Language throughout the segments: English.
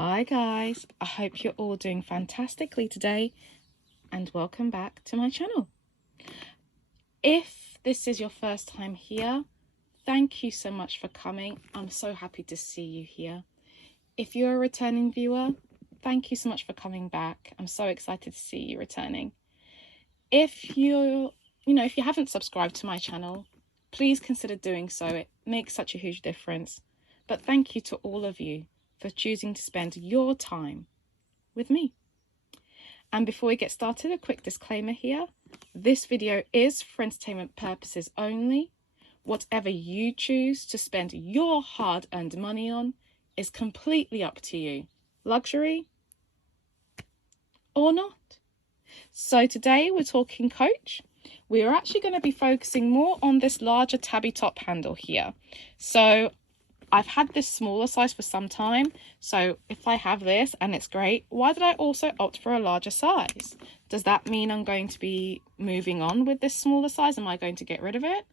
Hi guys, I hope you're all doing fantastically today and welcome back to my channel. If this is your first time here, thank you so much for coming. I'm so happy to see you here. If you're a returning viewer, thank you so much for coming back. I'm so excited to see you returning. If you haven't subscribed to my channel, please consider doing so. It makes such a huge difference. But thank you to all of you for choosing to spend your time with me. And before we get started, a quick disclaimer here. This video is for entertainment purposes only. Whatever you choose to spend your hard-earned money on is completely up to you. Luxury or not. So today we're talking coach. We are actually going to be focusing more on this larger tabby top handle here. So I've had this smaller size for some time, so if I have this and it's great, why did I also opt for a larger size? Does that mean I'm going to be moving on with this smaller size? Am I going to get rid of it?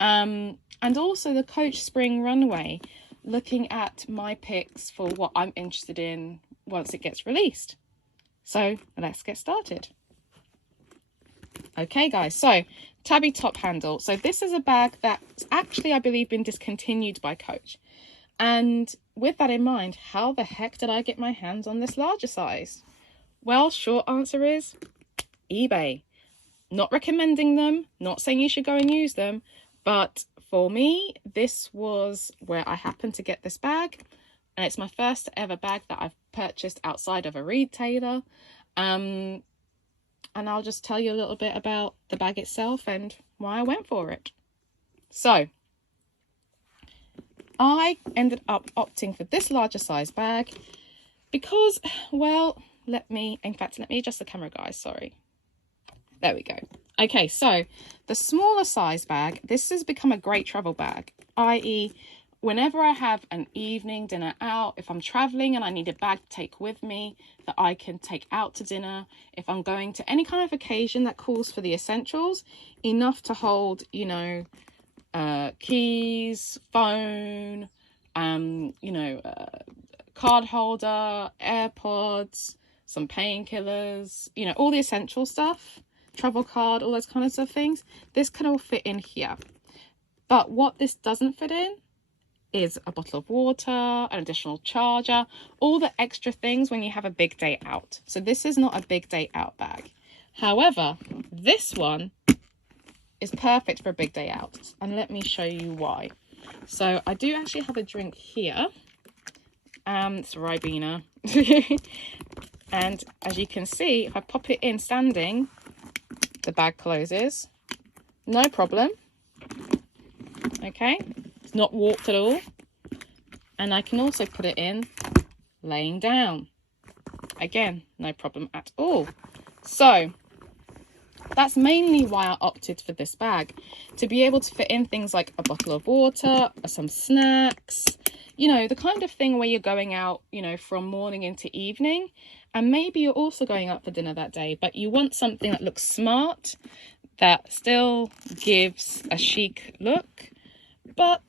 And also the Coach Spring Runway, looking at my picks for what I'm interested in once it gets released. So let's get started. Okay guys, so tabby top handle. So this is a bag that's actually, I believe, been discontinued by Coach. And with that in mind, how the heck did I get my hands on this larger size? Well, short answer is eBay. Not recommending them, not saying you should go and use them, but for me, this was where I happened to get this bag. And it's my first ever bag that I've purchased outside of a retailer. And I'll just tell you a little bit about the bag itself and why I went for it. So I ended up opting for this larger size bag because, well, let me adjust the camera, guys, sorry. There we go. Okay, so the smaller size bag, this has become a great travel bag, i.e. whenever I have an evening dinner out, if I'm traveling and I need a bag to take with me that I can take out to dinner, if I'm going to any kind of occasion that calls for the essentials, enough to hold, keys, phone, card holder, AirPods, some painkillers, all the essential stuff, travel card, all those kinds of things. This can all fit in here. But what this doesn't fit in is a bottle of water, an additional charger, all the extra things when you have a big day out. So this is not a big day out bag. However, this one is perfect for a big day out. And let me show you why. So I do actually have a drink here. It's Ribena. And as you can see, if I pop it in standing, the bag closes. No problem. Okay. It's not warped at all. And I can also put it in laying down. Again, no problem at all. So that's mainly why I opted for this bag, to be able to fit in things like a bottle of water, some snacks, the kind of thing where you're going out, from morning into evening, and maybe you're also going out for dinner that day, but you want something that looks smart, that still gives a chic look, but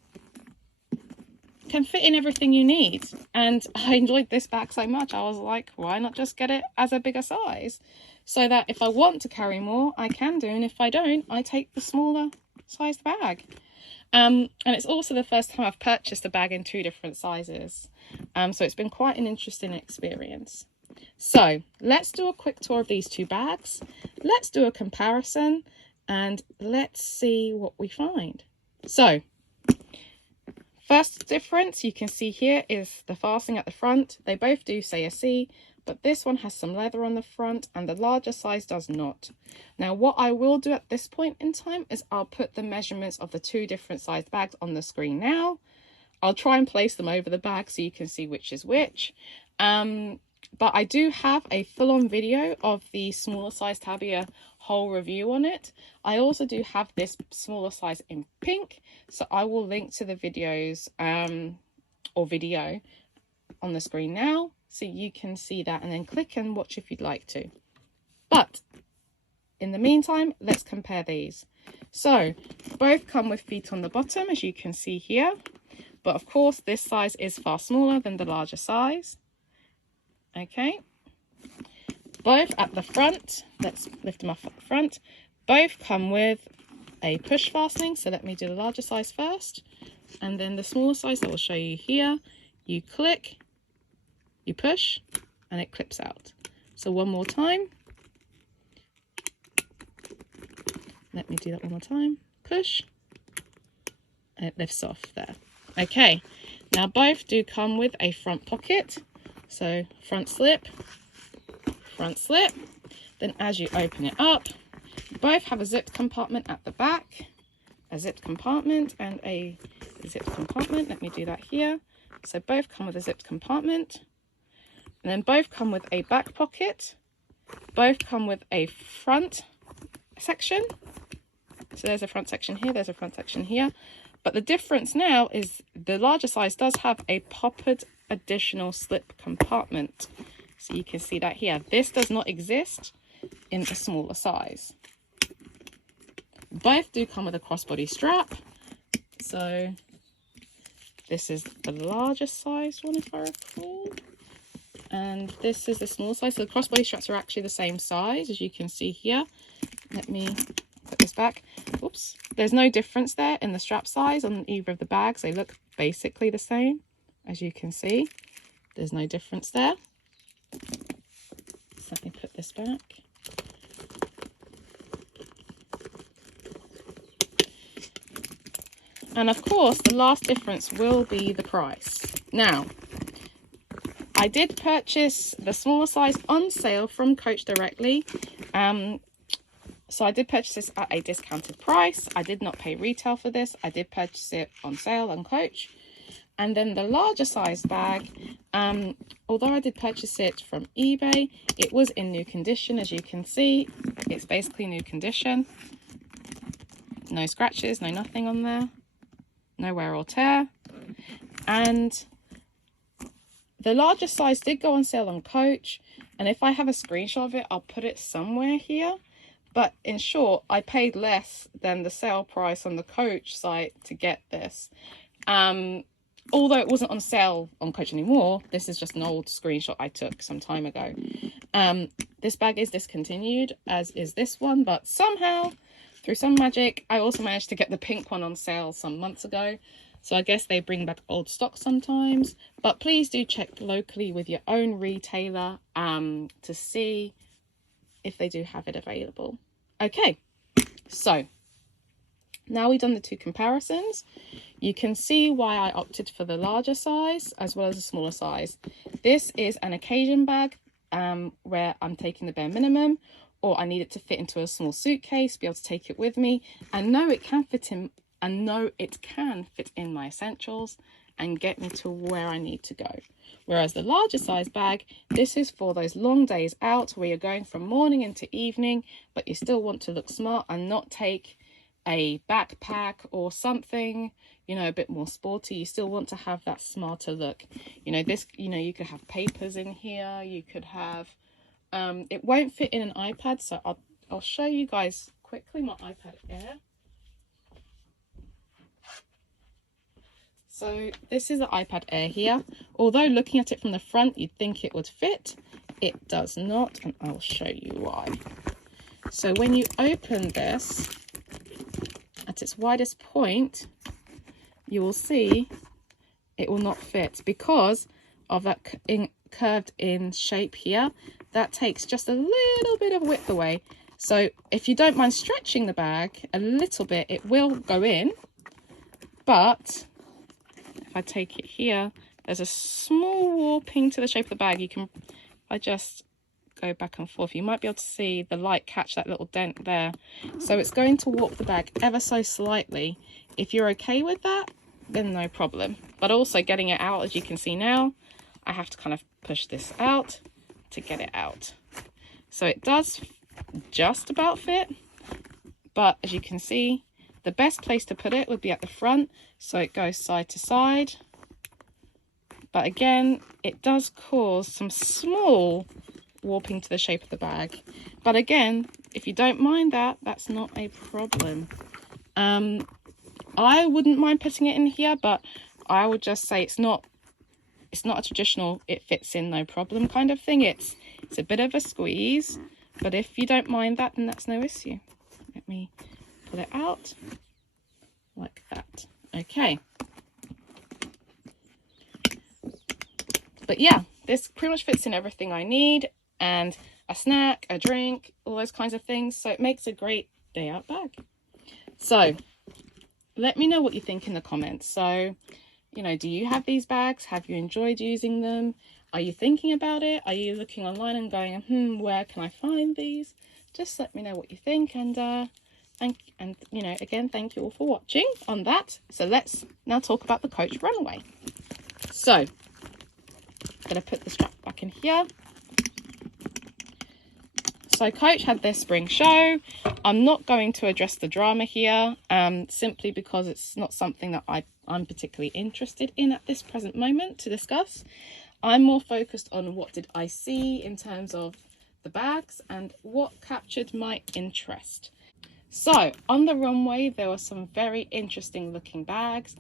can fit in everything you need. And I enjoyed this bag so much, I was like, why not just get it as a bigger size, so that if I want to carry more, I can do, and if I don't, I take the smaller sized bag. And it's also the first time I've purchased a bag in 2 different sizes, so it's been quite an interesting experience. So let's do a quick tour of these 2 bags, let's do a comparison, and let's see what we find. So first difference you can see here is the fastening at the front. They both do say a C, but this one has some leather on the front and the larger size does not. Now what I will do at this point in time is I'll put the measurements of the 2 different sized bags on the screen now. I'll try and place them over the bag so you can see which is which. But I do have a full-on video of the smaller size tabby, a whole review on it. I also do have this smaller size in pink, so I will link to the videos or video on the screen now so you can see that, and then click and watch if you'd like to. But in the meantime, let's compare these. So both come with feet on the bottom, as you can see here, but of course this size is far smaller than the larger size. Okay, both at the front, let's lift them off at the front, both come with a push fastening. So let me do the larger size first, and then the smaller size that will show you here. You click, you push, and it clips out. So one more time. Let me do that one more time. Push, and it lifts off there. Okay, now both do come with a front pocket. So front slip. Then as you open it up, both have a zipped compartment at the back, a zipped compartment and a zipped compartment. Let me do that here. So both come with a zipped compartment, and then both come with a back pocket. Both come with a front section. So there's a front section here, there's a front section here. But the difference now is the larger size does have a poppered additional slip compartment. So you can see that here. This does not exist in the smaller size. Both do come with a crossbody strap. So this is the larger size one, if I recall. And this is the small size. So the crossbody straps are actually the same size, as you can see here. Let me put this back. Oops. There's no difference there in the strap size on either of the bags. They look basically the same, as you can see. There's no difference there. So let me put this back. And of course, the last difference will be the price. Now, I did purchase the smaller size on sale from Coach directly. So I did purchase this at a discounted price. I did not pay retail for this. I did purchase it on sale on Coach. And then the larger size bag, although I did purchase it from eBay, it was in new condition. As you can see, it's basically new condition. No scratches, no nothing on there. No wear or tear. And the larger size did go on sale on Coach. And if I have a screenshot of it, I'll put it somewhere here. But in short, I paid less than the sale price on the Coach site to get this. Although it wasn't on sale on Coach anymore, this is just an old screenshot I took some time ago. This bag is discontinued, as is this one, but somehow, through some magic, I also managed to get the pink one on sale some months ago. So I guess they bring back old stock sometimes. But please do check locally with your own retailer to see if they do have it available. Okay, so now we've done the two comparisons. You can see why I opted for the larger size as well as the smaller size. This is an occasion bag where I'm taking the bare minimum, or I need it to fit into a small suitcase, be able to take it with me, and know it can fit in, my essentials and get me to where I need to go. Whereas the larger size bag, this is for those long days out where you're going from morning into evening, but you still want to look smart and not take a backpack or something, you know, a bit more sporty. You still want to have that smarter look. You know, this, you know, you could have papers in here. You could have, it won't fit in an iPad. So I'll show you guys quickly my iPad Air. So this is the iPad Air here. Although looking at it from the front, you'd think it would fit. It does not, and I'll show you why. So when you open this, at its widest point, you will see it will not fit because of that curved in shape here. That takes just a little bit of width away. So if you don't mind stretching the bag a little bit, it will go in. But if I take it here, there's a small warping to the shape of the bag. You can, if I just go back and forth, you might be able to see the light catch that little dent there. So it's going to warp the bag ever so slightly. If you're okay with that, then no problem. But also getting it out, as you can see now, I have to kind of push this out to get it out. So it does just about fit, but as you can see, the best place to put it would be at the front, so it goes side to side. But again, it does cause some small warping to the shape of the bag. But again, if you don't mind that, that's not a problem. I wouldn't mind putting it in here, but I would just say it's not it's not a traditional it fits in no problem kind of thing. It's a bit of a squeeze, but if you don't mind that, then that's no issue. Let me pull it out like that. Okay. But yeah, this pretty much fits in everything I need, and a snack, a drink, all those kinds of things. So it makes a great day out bag. So let me know what you think in the comments. So, you know, do you have these bags? Have you enjoyed using them? Are you thinking about it? Are you looking online and going, where can I find these? Just let me know what you think. And you know, again, thank you all for watching on that. So let's now talk about the Coach Runaway. So I'm going to put the strap back in here. So Coach had their spring show. I'm not going to address the drama here, simply because it's not something that I'm particularly interested in at this present moment to discuss. I'm more focused on what did I see in terms of the bags and what captured my interest. So on the runway, there were some very interesting looking bags.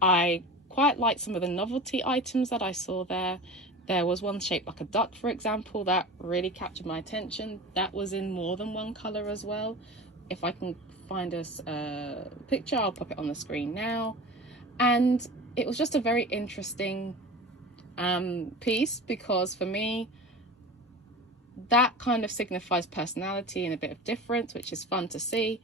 I quite liked some of the novelty items that I saw there. There was one shaped like a duck, for example, that really captured my attention. That was in more than one color as well. If I can find a picture, I'll pop it on the screen now. And it was just a very interesting piece, because for me, that kind of signifies personality and a bit of difference, which is fun to see.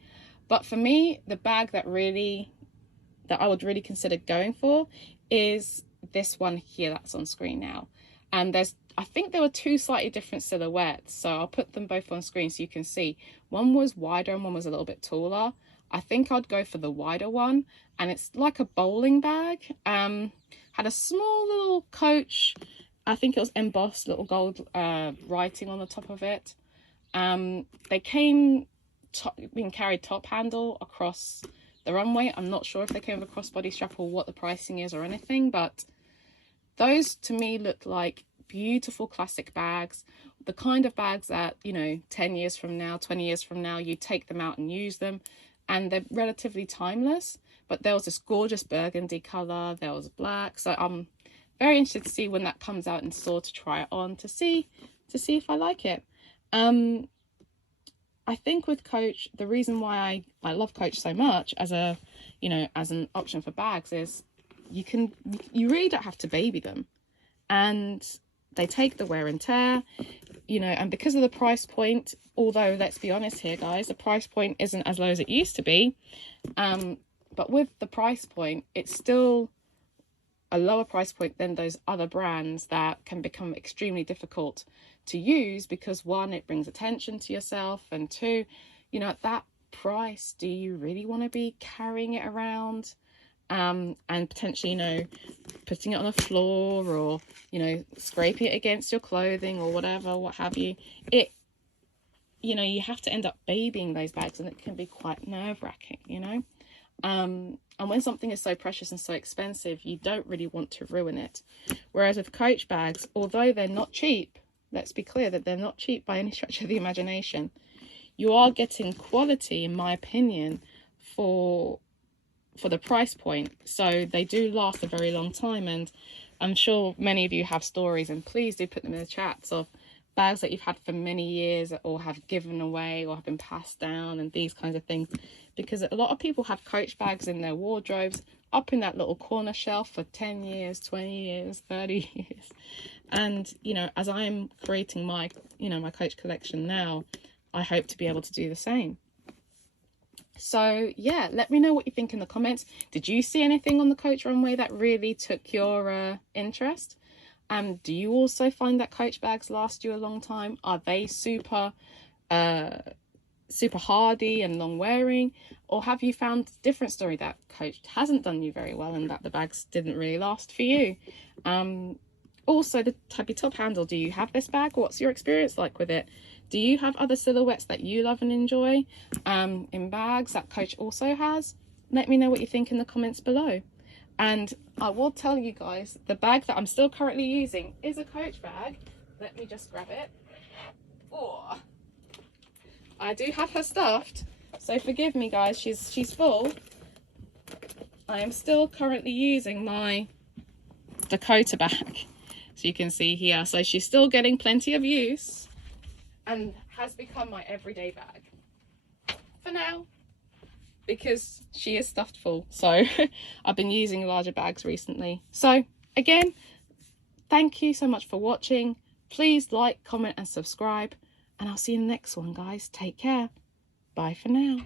But for me, the bag that I would really consider going for is this one here that's on screen now. And I think there were two slightly different silhouettes, so I'll put them both on screen so you can see. One was wider and one was a little bit taller. I think I'd go for the wider one, and it's like a bowling bag. Had a small little Coach, I think it was embossed, little gold writing on the top of it. They came being carried top handle across the runway. I'm not sure if they came with a crossbody strap or what the pricing is or anything, but those to me look like beautiful classic bags, the kind of bags that, you know, 10 years from now, 20 years from now, you take them out and use them, and they're relatively timeless. But there was this gorgeous burgundy color, there was black, so I'm very interested to see when that comes out in store, to try it on, to see if I like it. I think with Coach, the reason why I love Coach so much as a, you know, as an option for bags is you really don't have to baby them, and they take the wear and tear, you know. And because of the price point, although let's be honest here guys, the price point isn't as low as it used to be, but with the price point, it's still a lower price point than those other brands that can become extremely difficult to use, because one, it brings attention to yourself, and two, you know, at that price, do you really want to be carrying it around and potentially, you know, putting it on the floor, or, you know, scraping it against your clothing or whatever, what have you? You know, you have to end up babying those bags, and it can be quite nerve-wracking, you know. And when something is so precious and so expensive, you don't really want to ruin it. Whereas with Coach bags, although they're not cheap, let's be clear that they're not cheap by any stretch of the imagination, you are getting quality, in my opinion, for the price point. So they do last a very long time, and I'm sure many of you have stories, and please do put them in the chats, of bags that you've had for many years, or have given away, or have been passed down, and these kinds of things. Because a lot of people have Coach bags in their wardrobes, up in that little corner shelf for 10 years, 20 years, 30 years. And, you know, as I'm creating my, you know, my Coach collection now, I hope to be able to do the same. So yeah, let me know what you think in the comments. Did you see anything on the Coach runway that really took your interest? Do you also find that Coach bags last you a long time? Are they super hardy and long wearing, or have you found a different story that Coach hasn't done you very well, and that the bags didn't really last for you? Also, the Tabby top handle, do you have this bag? What's your experience like with it? Do you have other silhouettes that you love and enjoy in bags that Coach also has? Let me know what you think in the comments below. And I will tell you guys, the bag that I'm still currently using is a Coach bag. Let me just grab it. Oh, I do have her stuffed, so forgive me guys, she's full. I am still currently using my Dakota bag, so you can see here. So she's still getting plenty of use and has become my everyday bag for now, because she is stuffed full. So I've been using larger bags recently. So again, thank you so much for watching. Please like, comment and subscribe, and I'll see you in the next one, guys. Take care. Bye for now.